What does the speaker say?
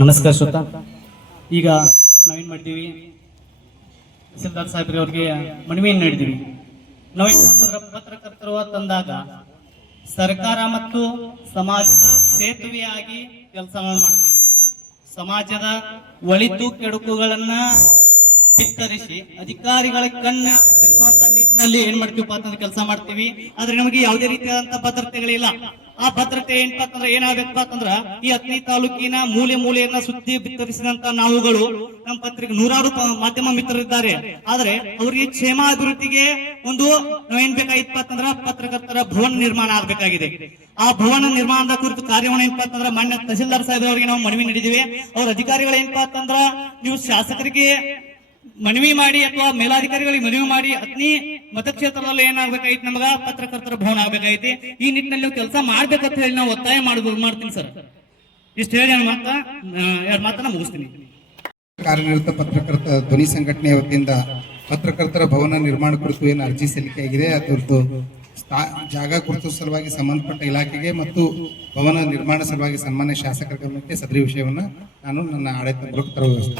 ನಮಸ್ಕಾರ ಶ್ರೋತ. ಈಗ ನಾವೇನ್ ಮಾಡ್ತೀವಿ, ತಹಸೀಲ್ದಾರ್ ಸಾಹೇಬ್ರವ್ರಿಗೆ ಮನವಿಯನ್ನು ನೀಡಿದ್ದೀವಿ. ನಾವೇನ್ ಪತ್ರಕರ್ತರು ತಂದಾಗ ಸರ್ಕಾರ ಮತ್ತು ಸಮಾಜದ ಸೇತುವೆಯಾಗಿ ಕೆಲಸಗಳನ್ನು ಮಾಡ್ತೀವಿ. ಸಮಾಜದ ಒಳಿತು ಕೆಡುಕುಗಳನ್ನ ಬಿತ್ತರಿಸಿ ಅಧಿಕಾರಿಗಳ ಕಣ್ಣ ತರಿಸುವಂತ ನಿಟ್ಟಿನಲ್ಲಿ ಏನ್ ಮಾಡ್ತೀವಪ್ಪ ಅಂತಂದ್ರೆ ಕೆಲಸ ಮಾಡ್ತೀವಿ. ಆದ್ರೆ ನಮಗೆ ಯಾವುದೇ ರೀತಿಯಾದಂತ ಭದ್ರತೆಗಳಿಲ್ಲ. ಆ ಭದ್ರತೆ ಏನಪ್ಪಾ ಅಂತಂದ್ರೆ ಏನಾಗಬೇಕಪ್ಪ ಅಂತಂದ್ರ ಈ ಹತ್ತನೇ ತಾಲೂಕಿನ ಮೂಲೆ ಮೂಲೆಯನ್ನ ಸುದ್ದಿ ಬಿತ್ತರಿಸಿದಂತ ನಾವುಗಳು ನಮ್ಮ ಪತ್ರಿಕೆ ನೂರಾರು ಮಾಧ್ಯಮ ಮಿತ್ರರಿದ್ದಾರೆ. ಆದ್ರೆ ಅವರಿಗೆ ಕ್ಷೇಮಾಭಿವೃದ್ಧಿಗೆ ಒಂದು ಏನ್ ಬೇಕಾಗಿತ್ತಪ್ಪ ಅಂತಂದ್ರ ಪತ್ರಕರ್ತರ ಭವನ ನಿರ್ಮಾಣ ಆಗ್ಬೇಕಾಗಿದೆ. ಆ ಭವನ ನಿರ್ಮಾಣದ ಕುರಿತು ಕಾರ್ಯವನ್ನು ಏನಪ್ಪಾ ಅಂತಂದ್ರ ಮಾನ್ಯ ತಹಸೀಲ್ದಾರ್ ಸಾಹೇಬ್ ಅವರಿಗೆ ನಾವು ಮನವಿ ನೀಡಿದ್ದೀವಿ. ಅವ್ರ ಅಧಿಕಾರಿಗಳು ಏನಪ್ಪಾ ಅಂತಂದ್ರ ನೀವು ಶಾಸಕರಿಗೆ ಮನವಿ ಮಾಡಿ ಅಥವಾ ಮೇಲಾಧಿಕಾರಿಗಳಿಗೆ ಮನವಿ ಮಾಡಿ ಅತ್ನಿ ಮತಕ್ಷೇತ್ರದಲ್ಲಿ ಏನಾಗಬೇಕಾಗಿತ್ತು, ನಮಗ ಪತ್ರಕರ್ತರ ಭವನ ಆಗ್ಬೇಕಾಗೈತಿ. ಈ ನಿಟ್ಟಿನಲ್ಲಿ ಕೆಲಸ ಮಾಡ್ಬೇಕಂತ ಹೇಳಿ ನಾವು ಒತ್ತಾಯ ಮಾಡ್ತೀನಿ ಸರ್. ಇಷ್ಟು ಹೇಳಿ ನಾನು ಎರಡು ಮಾತನ್ನ ಮುಗಿಸ್ತೀನಿ. ಕಾರ್ಯನಿರತ ಪತ್ರಕರ್ತ ಧ್ವನಿ ಸಂಘಟನೆ ವತಿಯಿಂದ ಪತ್ರಕರ್ತರ ಭವನ ನಿರ್ಮಾಣ ಕುರಿತು ಏನು ಅರ್ಜಿ ಸಲ್ಲಿಕೆಯಾಗಿದೆ ಅದರದ್ದು ಜಾಗ ಕುರಿತು ಸಲುವಾಗಿ ಸಂಬಂಧಪಟ್ಟ ಇಲಾಖೆಗೆ ಮತ್ತು ಭವನ ನಿರ್ಮಾಣ ಸಲುವಾಗಿ ಸನ್ಮಾನ್ಯ ಶಾಸಕರ ಗಮನಕ್ಕೆ ಸದರಿ ವಿಷಯವನ್ನು ನಾನು ನನ್ನ ಆಡಳಿತ ಮೂಲಕ ತರಬಹುದು.